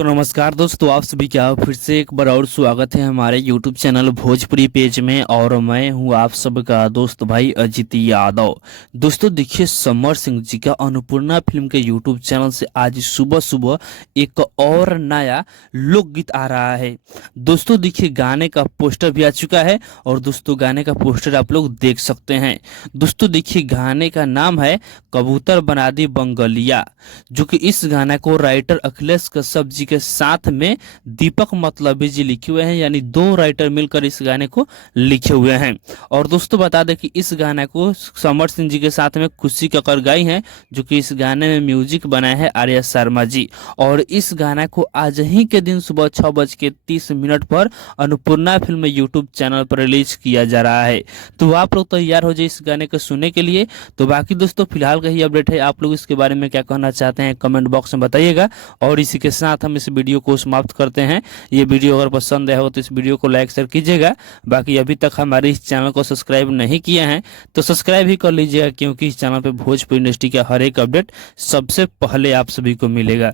तो नमस्कार दोस्तों, आप सभी का फिर से एक बार और स्वागत है हमारे यूट्यूब चैनल भोजपुरी पेज में। और मैं हूं आप सबका दोस्त भाई अजित यादव। दोस्तों देखिए, समर सिंह जी का अन्नपूर्णा फिल्म के यूट्यूब चैनल से आज सुबह सुबह एक और नया लोकगीत आ रहा है। दोस्तों देखिए, गाने का पोस्टर भी आ चुका है और दोस्तों गाने का पोस्टर आप लोग देख सकते हैं। दोस्तों देखिए, गाने का नाम है कबूतर बना दी बंगलिया, जो कि इस गाना को राइटर अखिलेश कश्यप जी के साथ में दीपक मतलबी जी लिखे हुए हैं। यानी दो राइटर मिलकर इस गाने को लिखे हुए हैं। और दोस्तों बता दें कि इस गाने को समर सिंह जी के साथ में खुशी कक्कर गाई हैं, जो कि इस गाने में म्यूजिक बनाए हैं आर्या शर्मा जी। और इस गाना को आज ही के दिन सुबह 6:30 पर अन्नपूर्णा फिल्म यूट्यूब चैनल पर रिलीज किया जा रहा है। तो आप लोग तैयार हो जाए इस गाने को सुनने के लिए। तो बाकी दोस्तों फिलहाल का ही अपडेट है, आप लोग इसके बारे में क्या कहना चाहते हैं कमेंट बॉक्स में बताइएगा। और इसी के साथ हम इस वीडियो को समाप्त करते हैं। ये वीडियो अगर पसंद आया हो तो इस वीडियो को लाइक शेयर कीजिएगा। बाकी अभी तक हमारे इस चैनल को सब्सक्राइब नहीं किए हैं तो सब्सक्राइब ही कर लीजिएगा, क्योंकि इस चैनल पे भोजपुरी इंडस्ट्री का हर एक अपडेट सबसे पहले आप सभी को मिलेगा।